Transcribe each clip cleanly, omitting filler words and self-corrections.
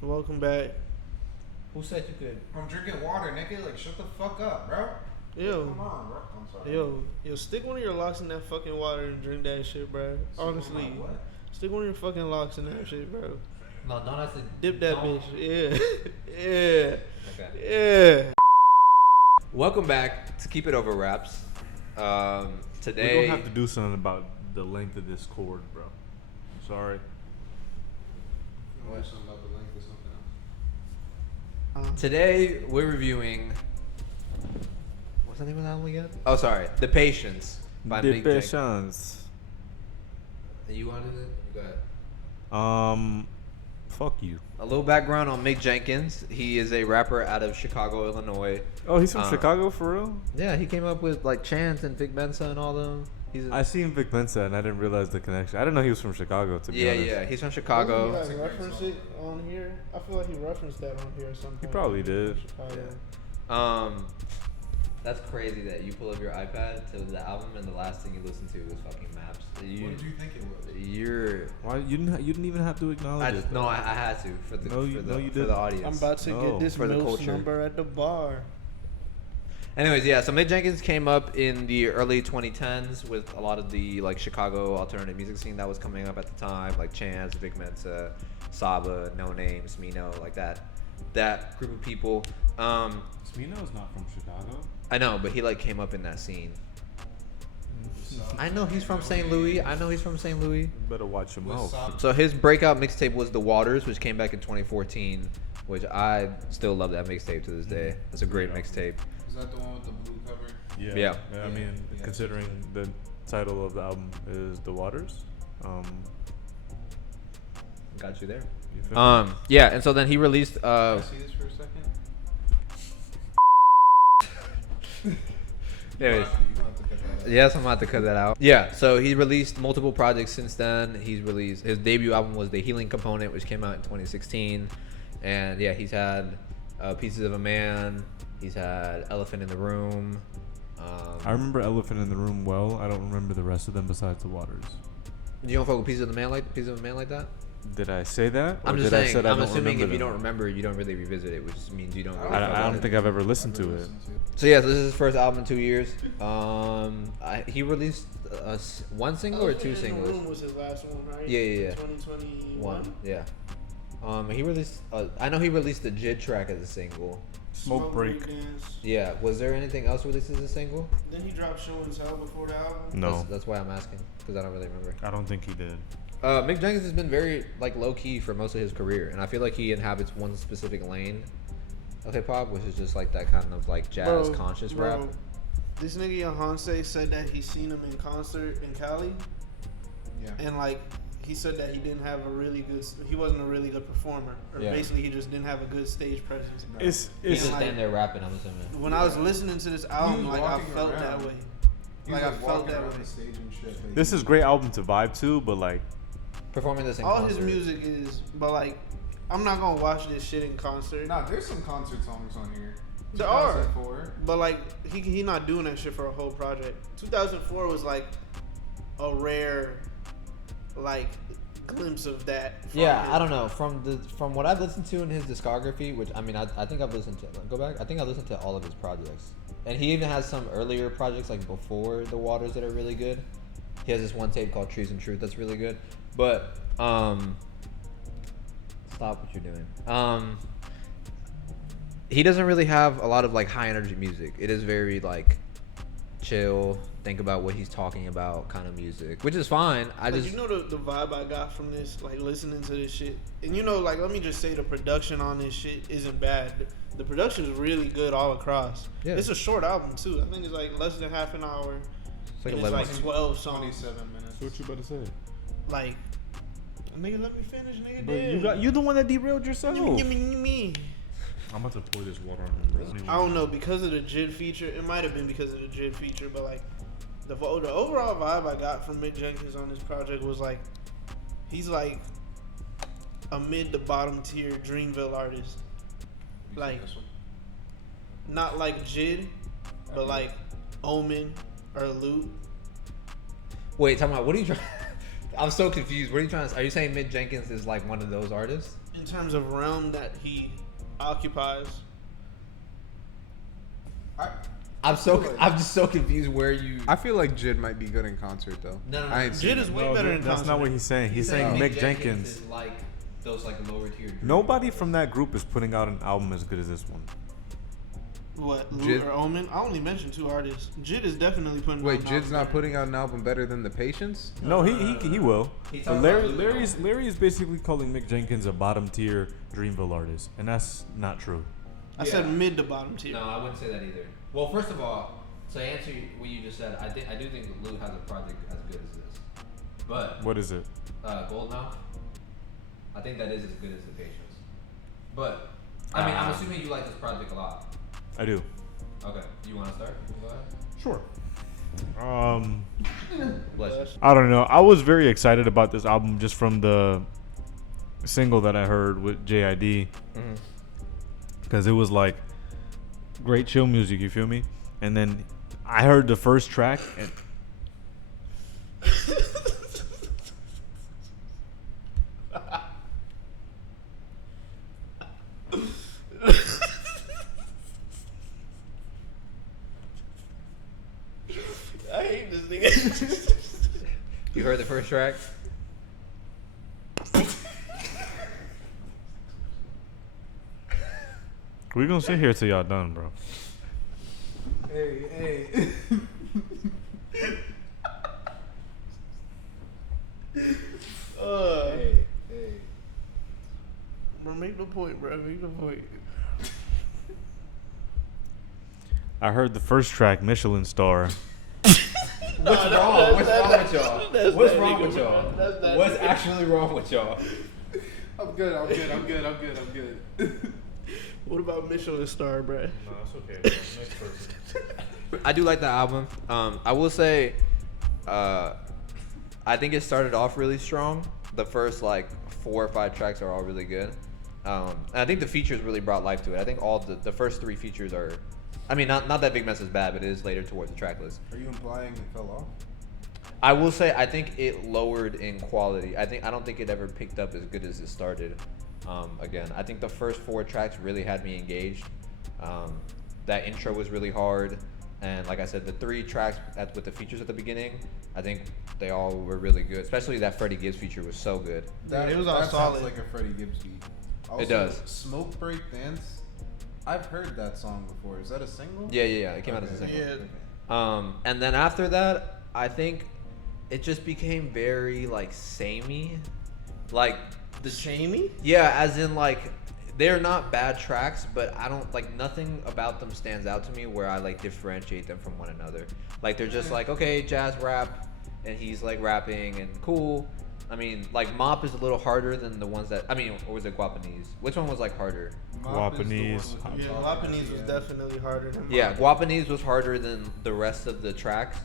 Welcome back. Who said you could? I'm drinking water, nigga. Like, shut the fuck up, bro. Yo, Come on, bro. I'm sorry. yo, stick one of your locks in that fucking water and drink that shit, bro. Honestly, What? stick one of your fucking locks in that shit, bro. No, don't have to Dip that don't. bitch. Yeah, Okay. yeah. Welcome back to Keep It Over Wraps. Today We're gonna have to do something about the length of this cord, bro. Sorry. You want to do something about the length or something else? Today we're reviewing. What's the name of the album again? Oh, sorry, The Patience by Mick Jenkins. Patience. You wanted it? Go ahead. Fuck you. A little background on Mick Jenkins. He is a rapper out of Chicago, Illinois. Oh, he's from Chicago for real? Yeah, he came up with like Chance and Vic Mensa and all them. I seen Vic Mensa and I didn't realize the connection. I didn't know he was from Chicago, to be honest. Yeah, he's from Chicago. Doesn't he, like, reference it on here? I feel like he referenced that on here or something. He probably did. Chicago. That's crazy that you pull up your iPad to the album and the last thing you listen to is fucking Maps. What did you think it was? You're. Why you didn't even have to acknowledge it? No, I had to for the You for didn't. the audience. I'm about to get this For the Mills culture. number at the bar. Anyways, yeah. So Mick Jenkins came up in the early 2010s with a lot of the like Chicago alternative music scene that was coming up at the time, like Chance, Vic Mensa, Saba, No Name, Smino, like that group of people. Smino's not from Chicago. I know, but he like came up in that scene. I know he's from St. Louis. You better watch your mouth. So his breakout mixtape was The Waters, which came back in 2014, which I still love that mixtape to this day. It's a great mixtape. Is that the one with the blue cover? Yeah. I mean, Yeah. considering the title of the album is The Waters, Got you there. you feel me? Yeah, and so then he released Can I see this for a second? anyways. You don't have to cut that out. Yes, I'm about to cut that out. Yeah, so he released multiple projects since then. He's released his debut album was The Healing Component, which came out in 2016, and yeah, he's had Pieces of a Man. He's had Elephant in the Room. I remember Elephant in the Room well. I don't remember the rest of them besides The Waters. You don't fuck with Pieces of a Man like that? Did I say that? Or I'm just did I saying. said I I'm don't assuming if remember you them? don't remember, you don't really revisit it, which just means you don't. Really fuck I with don't it. think I've ever listened to it. So yeah, so this is his first album in 2 years. He released one single or two Elephant in the singles. Room was his last one, right? Yeah. 2021. Yeah. He released. I know he released the JID track as a single. Smoke Break. Dance. Yeah. Was there anything else released as a single? Then he dropped Show and Tell before the album. No, That's why I'm asking because I don't really remember. I don't think he did. Mick Jenkins has been very like low key for most of his career, and I feel like he inhabits one specific lane of hip hop, which is just like that kind of like jazz conscious rap. This nigga Yohance said that he seen him in concert in Cali, Yeah. and like he said that he wasn't a really good performer, or Yeah. basically he just didn't have a good stage presence. He just like- stand there rapping. I'm assuming. When I was listening to this album, was like I walking felt around. that way. He Like was I felt walking that around way. the stage and shit. but This he- is great album to vibe to, but like, Performing this in All concert. his music is, but like I'm not gonna watch this shit in concert. Nah, there's some concert songs on here. There are. 2004. But like he not doing that shit for a whole project. 2004 was like a rare like glimpse of that. from Yeah, him. I don't know. From what I've listened to in his discography, which I mean, I think I've listened to. Go back. I think I listened to all of his projects, and he even has some earlier projects like before The Waters that are really good. He has this one tape called Trees and Truth that's really good. But stop what you're doing. He doesn't really have a lot of like high energy music. It is very like chill, think about what he's talking about kind of music, which is fine. Like, you know the vibe I got from this, like listening to this shit, and you know, like let me just say the production on this shit isn't bad. The production is really good all across. Yeah. It's a short album too. I think it's like less than half an hour. It's like and 11 it's like 12 songs. 27 minutes. what you about to say? Like, nigga, let me finish, nigga. But you the one that derailed yourself. Me. I'm about to pour this water on him, bro. I don't know, because of the JID feature. It might have been because of the JID feature, but like the overall vibe I got from Mick Jenkins on this project was like he's like a mid to bottom tier Dreamville artist. You Like, see this one? not like JID, but like Omen or Loot. Wait, talking about what are you trying? I'm so confused. What are you trying to? Are you saying Mick Jenkins is like one of those artists? In terms of realm that he occupies. I'm just so confused where you. I feel like Jid might be good in concert though. No. I ain't seen Jid is him. way better in concert. That's not what he's saying. He's saying Mick Jenkins. is like those like lower tier. Nobody from that group is putting out an album as good as this one. What? Jid- Lou or Omen? I only mentioned 2 artists. Jid is definitely putting. Wait, out Jid's albums not better. putting out an album better than The Patience? No, he will. He's But talking about Larry is basically calling Mick Jenkins a bottom tier Dreamville artist, and that's not true. I said mid to bottom tier. No, I wouldn't say that either. Well, first of all, to answer what you just said, I do think that Lou has a project as good as this. But What is it? Goldmouth, I think that is as good as The Patience. But I mean, I'm assuming you like this project a lot. I do. Okay, you want to start? Go ahead. Sure. Bless you. I don't know. I was very excited about this album just from the single that I heard with JID. Because it was like great chill music, you feel me? And then I heard the first track and I hate this nigga. You heard the first track? we're gonna sit here till y'all done, bro. Hey. Hey. Bro, make the point, bro. Make the point. I heard the first track, Michelin Star. What's wrong? What's wrong with y'all? That's What's that wrong nigga, with bro. y'all? That's that What's nigga. actually wrong with y'all? I'm good. What about Michelin Star, bro? No, it's okay. Next person. I do like the album. I will say, I think it started off really strong. The first like 4 or 5 tracks are all really good. And I think the features really brought life to it. I think all the first 3 features are, I mean, not that Big Mess is bad, but it is later towards the track list. Are you implying it fell off? I will say I think it lowered in quality. I don't think it ever picked up as good as it started. Again, I think the first 4 tracks really had me engaged. That intro was really hard, and like I said, the 3 tracks with the features at the beginning, I think they all were really good. Especially that Freddie Gibbs feature was so good. It was all that solid. sounds like a Freddie Gibbs beat. Also, It does. Smoke Break Dance. I've heard that song before. Is that a single? Yeah. It came out as a Okay. single. Yeah. And then after that, I think it just became very like samey, like the Shamey? yeah, as in like they're not bad tracks, but I don't like nothing about them stands out to me where I like differentiate them from one another. Like they're just like okay, jazz rap, and he's like rapping and cool. I mean, like Mop is a little harder than the ones that or was it Guapanese? Which one was like harder? Mop is the one Guapanese. with the Yeah, top at Japanese the was end. definitely harder than Yeah, mine. Guapanese was harder than the rest of the tracks.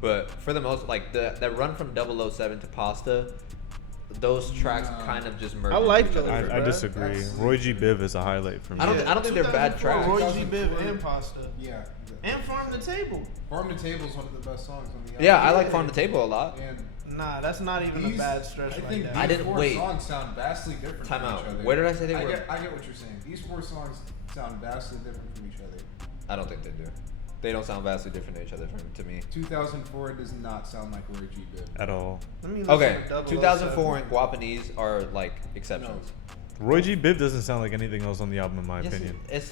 But for the most, like that run from 007 to Pasta, those tracks No. kind of just merged. I like into each those. other. I disagree. That's- Roy G. Biv is a highlight for me. I don't think they're bad 2004, tracks. Roy G. 2004. Biv and Pasta. Yeah. And Farm to Table. Farm to Table is one of the best songs on the album. Yeah, I like Farm to Table a lot. And Nah, that's not even a these- bad stretch I like think that. I these didn't- 4 wait. songs sound vastly different Time from out. each other. Where did I say they were? I get what you're saying. These 4 songs sound vastly different from each other. I don't think they do. They don't sound vastly different to each other to me. 2004 does not sound like Roy G. Biv. At all. Let me listen Okay, to 007. 2004 and Guapanese are like exceptions. Roy G. Biv doesn't sound like anything else on the album, in my Yes, opinion. it's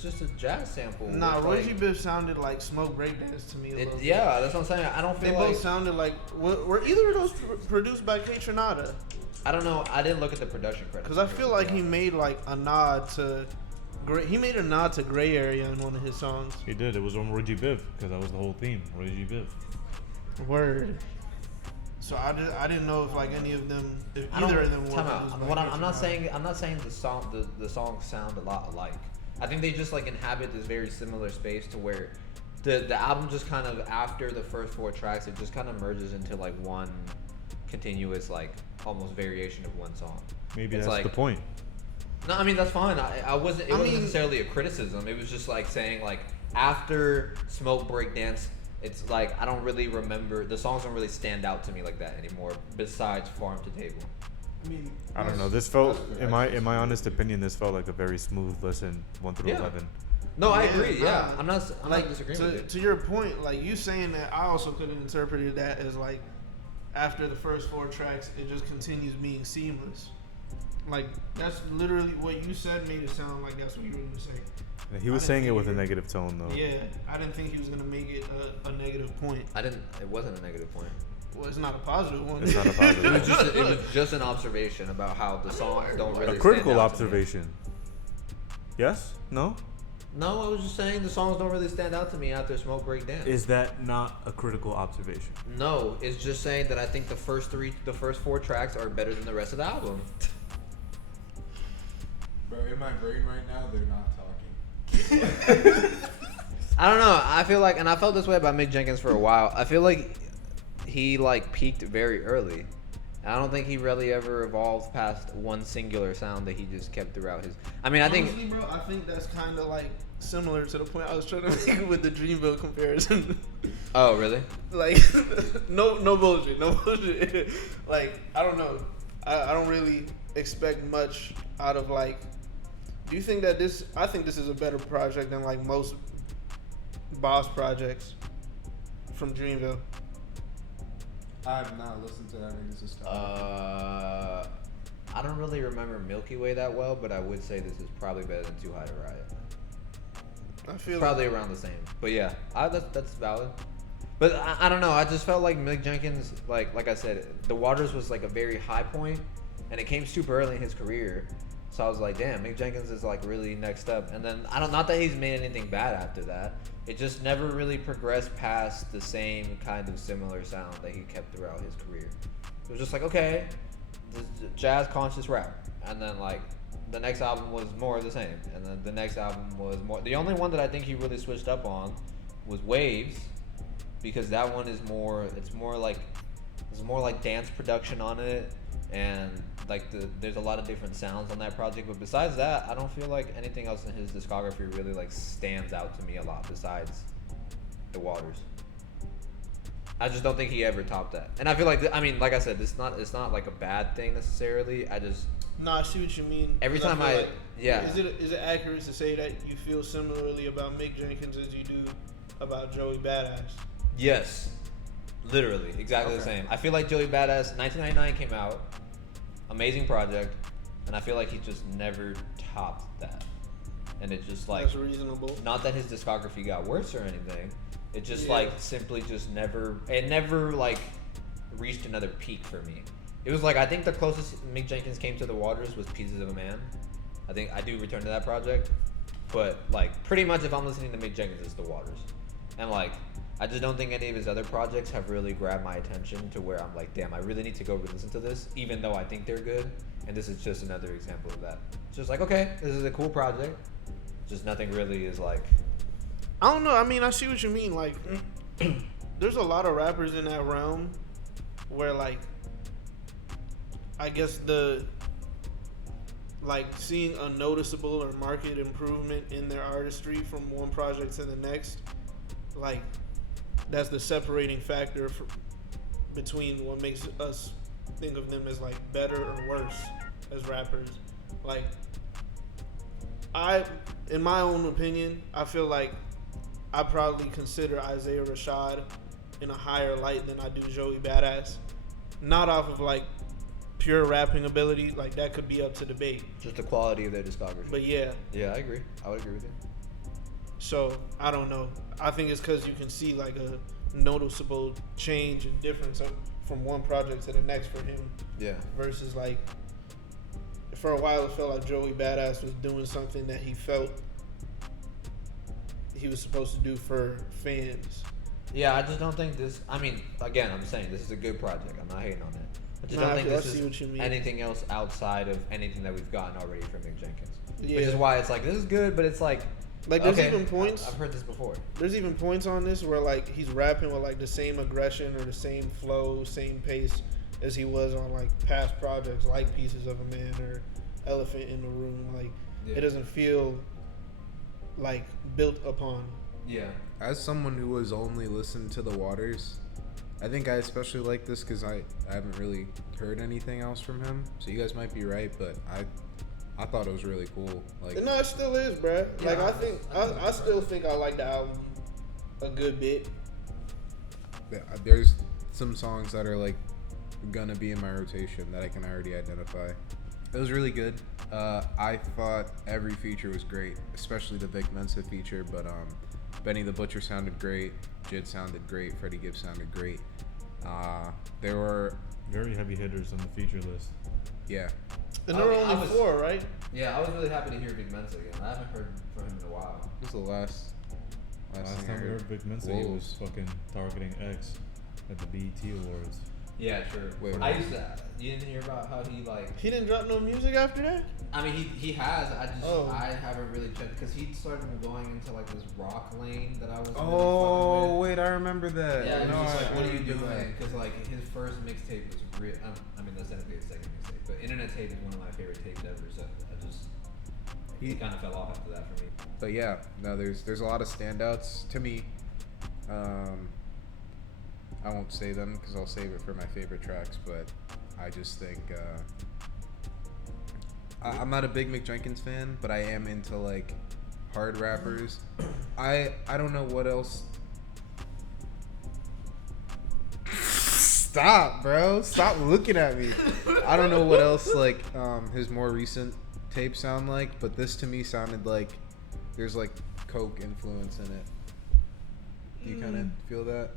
just a jazz sample. Nah, with, Roy like- G. Biv sounded like Smoke Breakdance to me a little bit. Yeah, that's what I'm saying. I don't They feel like both sounded like were either of those produced by K Tronada? I don't know. I didn't look at the production credits. Because I feel like he made like a nod to Gray Area in one of his songs. He did. It was on Roy G. Biv because that was the whole theme. Roy G. Biv. Word. So I didn't know if like any of them, if I don't- either of them were. time out. produced by What K I'm not Tronada. saying. I'm not saying the songs sound a lot alike. I think they just like inhabit this very similar space to where the album just kind of after the first 4 tracks, it just kind of merges into like one continuous like almost variation of one song. Maybe It's that's like- the point. No, I mean that's fine. I wasn't. It I wasn't mean- necessarily a criticism. It was just like saying like after Smoke Breakdance, it's like I don't really remember the songs. Don't really stand out to me like that anymore. Besides Farm to Table. I mean, I don't know. This felt, in my honest opinion, this felt like a very smooth listen, 1 through Yeah. 11. No, I Yeah, agree. Yeah, nah. I'm not disagreeing with you. To your point, like you saying that, I also could have interpreted that as like after the first 4 tracks, it just continues being seamless. Like that's literally what you said made it sound like that's what you were gonna say. And he was saying it with a negative tone, though. Yeah, I didn't think he was gonna make it a negative point. It wasn't a negative point. Well, it's not a positive one. It's not a positive. It was just an observation about how the songs don't really A critical stand out to me. observation. Yes? No? No, I was just saying the songs don't really stand out to me after Smoke Break Dance. Is that not a critical observation? No, it's just saying that I think the first 4 tracks are better than the rest of the album. Bro, in my brain right now, they're not talking. I don't know. I feel like, and I felt this way about Mick Jenkins for a while. I feel like he like peaked very early. I don't think he really ever evolved past one singular sound that he just kept throughout his. I mean, I think. Honestly, bro, I think that's kind of like similar to the point I was trying to make with the Dreamville comparison. Oh, really? Like, no bullshit, no bullshit. Like, I don't know. I don't really expect much out of like. Do you think that this? I think this is a better project than like most Boss projects from Dreamville. I have not listened to that nigga's discography. I don't really remember Milky Way that well, but I would say this is probably better than Too High to Riot. I feel Probably around the same. But yeah, that's valid. But I don't know. I just felt like Mick Jenkins, like I said, The Waters was like a very high point, and it came super early in his career. So I was like, damn, Mick Jenkins is like really next up. And then not that he's made anything bad after that. It just never really progressed past the same kind of similar sound that he kept throughout his career. It was just like, okay, this jazz conscious rap. And then like the next album was more of the same. And then the next album was more. The only one that I think he really switched up on was Waves, because that one is more. There's more like dance production on it, and like there's a lot of different sounds on that project. But besides that, I don't feel like anything else in his discography really like stands out to me a lot besides The Waters. I just don't think he ever topped that. And I feel like like I said, it's not like a bad thing necessarily. No, I see what you mean. Every 'Cause time feel like, yeah. Is it accurate to say that you feel similarly about Mick Jenkins as you do about Joey Badass? Yes. Literally, exactly the Okay. same. I feel like Joey Badass 1999 came out, amazing project, and I feel like he just never topped that. And it just like That's reasonable. not that his discography got worse or anything. It just Yeah. like simply just never like reached another peak for me. It was like I think the closest Mick Jenkins came to The Waters was Pieces of a Man. I think I do return to that project, but like pretty much if I'm listening to Mick Jenkins, it's The Waters, and like I just don't think any of his other projects have really grabbed my attention to where I'm like, damn, I really need to go listen to this, even though I think they're good. And this is just another example of that. It's just like, okay, this is a cool project. Just nothing really is like. I don't know. I mean, I see what you mean. Like, there's a lot of rappers in that realm where, like, I guess seeing a noticeable or market improvement in their artistry from one project to the next, like, that's the separating factor between what makes us think of them as, like, better or worse as rappers. Like, in my own opinion, I feel like I probably consider Isaiah Rashad in a higher light than I do Joey Badass. Not off of like pure rapping ability, like that could be up to debate. Just the quality of their discography. But yeah. Yeah, I agree. I would agree with you. So I don't know. I think it's because you can see like a noticeable change and difference from one project to the next for him. Yeah. Versus like, for a while it felt like Joey Badass was doing something that he felt he was supposed to do for fans. Yeah, I just don't think this. I mean, again, I'm saying this is a good project. I'm not hating on it. I just No, don't think I this see what you is mean. anything else outside of anything that we've gotten already from Mick Jenkins. Yeah. Which is why it's like, this is good, but it's like There's okay, even points. I've heard this before. There's even points on this where like he's rapping with like the same aggression or the same flow, same pace as he was on like past projects like Pieces of a Man or Elephant in the Room. Like Yeah. it doesn't feel like built upon. Yeah. As someone who has only listened to The Waters, I think I especially like this because I haven't really heard anything else from him. So you guys might be right, but I thought it was really cool. Like, No, it still is, bruh. Yeah, Like, I still think I like the album a good bit. there's some songs that are like gonna be in my rotation that I can already identify. It was really good. I thought every feature was great, especially the Vic Mensa feature. But Benny the Butcher sounded great. Jid sounded great. Freddie Gibbs sounded great. There were Very heavy hitters on the feature list. yeah. And there were I only was- 4, right? Yeah, I was really happy to hear Big Mensa again. I haven't heard from him in a while. This is the last Last thing I time we heard. heard Vic Mensa, he was fucking targeting X at the BET Awards. Yeah, true. Wait, I what? used to. You didn't hear about how he like. He didn't drop no music after that? I mean, he has. Oh. I haven't really checked because he started going into like this rock lane that I was. Oh really fucking with. wait, I remember that. Yeah, it was No, just like, I what are you remember that. doing? Because like his first mixtape was real. I mean, that's technically his second mixtape, but Internet Tape is one of my favorite tapes ever. So I just he kind of fell off after that for me. But yeah, no, there's a lot of standouts to me. I won't say them because I'll save it for my favorite tracks. But I just think I'm not a big Mick Jenkins fan, but I am into like hard rappers. I don't know what else. Stop, bro! Stop looking at me. I don't know what else like his more recent tapes sound like, but this to me sounded like there's like Coke influence in it. Do you kind of feel that?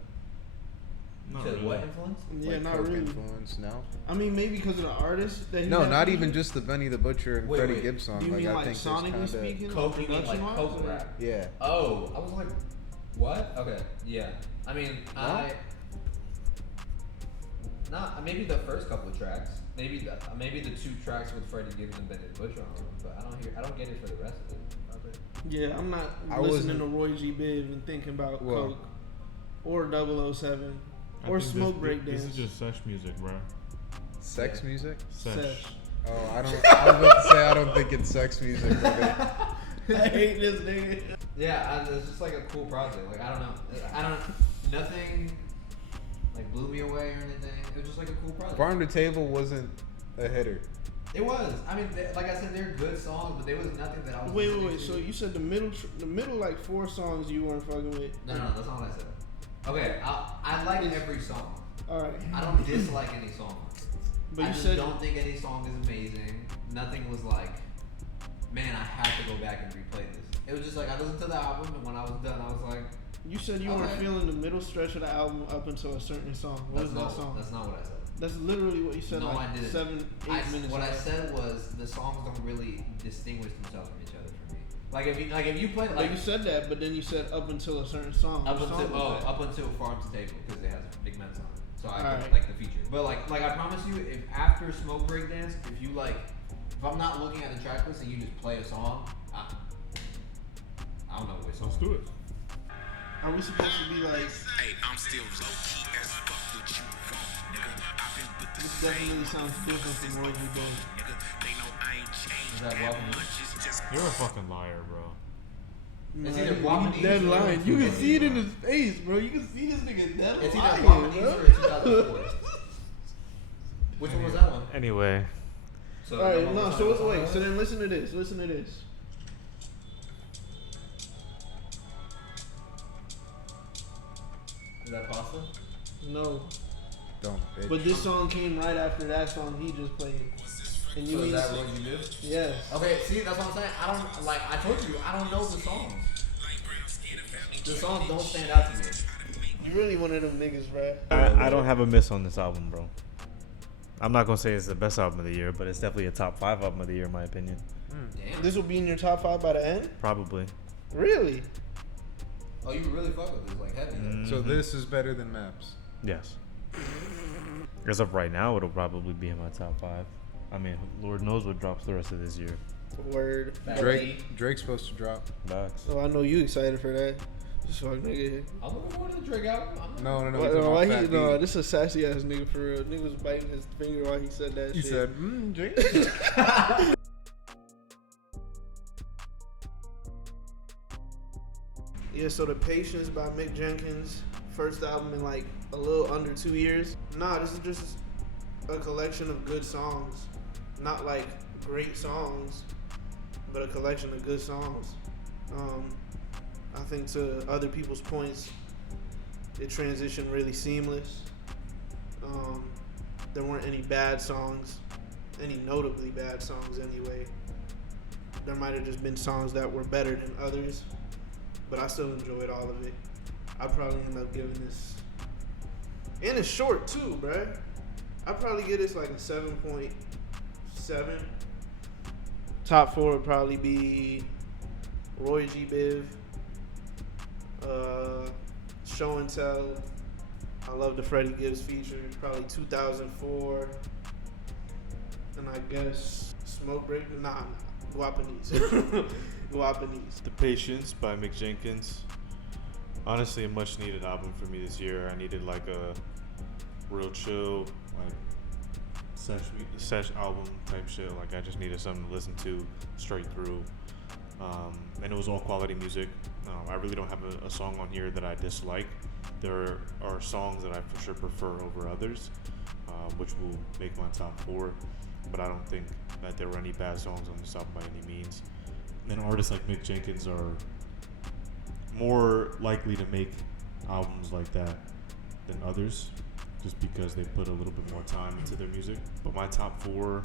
You said what influence? Yeah, Like not Coke really. influence? No. I mean, maybe because of the artist that he No, has not featured? even just the Benny the Butcher and Wait, Freddie wait. Gibbs song. Do you Like mean I like think there's sonically kind of speaking? Coke, you mean like production-wise, Coke or- rap? yeah. Oh, I was like, what? Okay, yeah. I mean, not maybe the first couple of tracks. Maybe the 2 tracks with Freddie Gibbs and Benny the Butcher on them, but I don't get it for the rest of it. Yeah, I'm not I listening wasn't- to Roy G. Biv and thinking about Well- Coke or 007 I or think Smoke this Breakdance. is just sesh music, bro. Sex music? Sesh. Sesh. Oh, I was about to say I don't think it's sex music. But I hate this nigga. Yeah, it's just like a cool project. Like nothing like blew me away or anything. It was just like a cool project. Farm to Table wasn't a hitter. It was. I mean, like I said, they're good songs, but there was nothing that I was. Wait. listening to. So you said the middle like 4 songs you weren't fucking with. No, that's not what I said. Okay, I like every song. All right. I don't dislike any song. But I you just said don't think any song is amazing. Nothing was like, man, I have to go back and replay this. It was just like I listened to the album, and when I was done, I was like, you said you weren't Okay. feeling the middle stretch of the album up until a certain song. What was that song? That's not what I said. That's literally what you said. No, like I didn't. 7, 8 minutes. What I ago. said was the songs don't really distinguish themselves from each other for me. Like if you play Like like you said that, but then you said up until a certain song. up What until song was that? up until Farm to Table because it has Big Men's on it. So I Alright. like the feature. But like I promise you, if after Smoke Breakdance, if you like, if I'm not looking at the track list and you just play a song, I don't know which song. Let's do it. Are we supposed to be like? Hey, I'm still low key as fuck what you want, nigga. I've been with the This same definitely sounds different from Roy G. Biv. nigga. They know I ain't changed Is that that Welcome? much. It's just You're a fucking liar, bro. It's Man, either Guapanese he's dead or lying. You can 2004, see it in bro. his face, bro. You can see this nigga dead It's lying, either Guapanese bro. or 2004. Which one was that one? Anyway, So All right, that one no. was So on the wait. list? So then listen to this. Listen to this. Is that Pasta? No, Don't. Bitch. but this song came right after that song he just played. And you So is mean that what you do? yes? Okay, see, that's what I'm saying. I don't like. I told you, I don't know the songs. The songs don't stand out to me. You really one of them niggas, bro. I don't have a miss on this album, bro. I'm not gonna say it's the best album of the year, but it's definitely a top 5 album of the year in my opinion. Damn. This will be in your top 5 by the end. Probably. Really? Oh, you really fuck with this, like heavy. So this is better than Maps. Yes. As of right now, it'll probably be in my top 5. I mean, Lord knows what drops the rest of this year. Word. Drake's supposed to drop. Facts. Oh, I know you excited for that. Just fuck nigga. I'm looking forward to the Drake album. No. Why, we're talking why about he, Fat no, B. this is a sassy ass nigga for real. Nigga was biting his finger while he said that You shit. said, Drake. Yeah, so The Patience by Mick Jenkins, first album in like a little under 2 years. Nah, this is just a collection of good songs. Not like great songs, but a collection of good songs. I think to other people's points, it transitioned really seamless. There weren't any bad songs, any notably bad songs anyway. There might have just been songs that were better than others, but I still enjoyed all of it. I probably end up giving this, and it's short too, bruh. I'd probably give this like a 7.7. Top 4 would probably be Roy G. Biv, Show and Tell. I love the Freddie Gibbs feature, probably 2004. And I guess Smoke Break, Guapanese. Guapanese. The Patience by Mick Jenkins. Honestly, a much needed album for me this year. I needed like a real chill, like sesh album type shit. Like I just needed something to listen to straight through. And it was all quality music. I really don't have a song on here that I dislike. There are songs that I for sure prefer over others, which will make my top 4. But I don't think that there were any bad songs on this album by any means. And artists like Mick Jenkins are more likely to make albums like that than others, just because they put a little bit more time into their music. But my top 4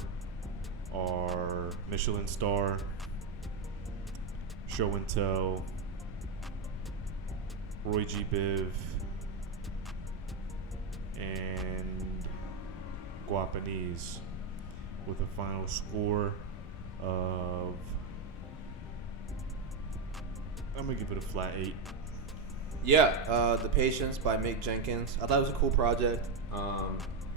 are Michelin Star, Show and Tell, Roy G. Biv, and Guapanese, with a final score of, I'm gonna give it a flat 8. Yeah, The Patience by Mick Jenkins. I thought it was a cool project. I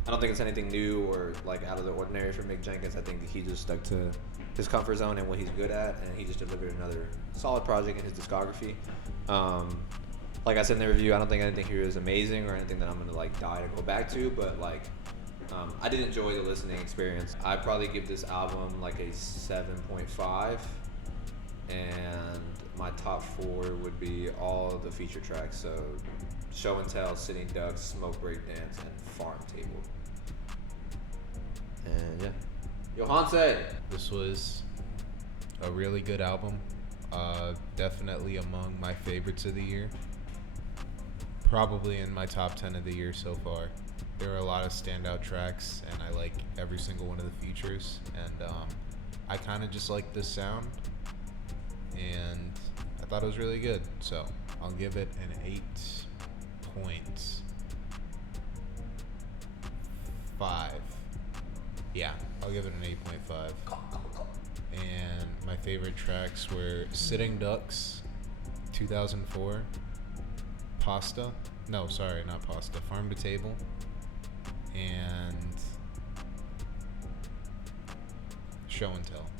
don't think it's anything new or like out of the ordinary for Mick Jenkins. I think that he just stuck to his comfort zone and what he's good at, and he just delivered another solid project in his discography. Like I said in the review, I don't think anything here is amazing or anything that I'm gonna like die to go back to, but like I did enjoy the listening experience. I'd probably give this album like a 7.5, and my top 4 would be all the feature tracks. So Show and Tell, Sitting Ducks, Smoke Break Dance, and Farm Table. And yeah. Yohance! This was a really good album. Definitely among my favorites of the year. Probably in my top 10 of the year so far. There were a lot of standout tracks, and I like every single one of the features. And I kind of just like this sound, and I thought it was really good. So I'll give it an 8.5. Yeah, I'll give it an 8.5. And my favorite tracks were Sitting Ducks, 2004, Pasta. No, sorry, not Pasta. Farm to Table. And Show and Tell.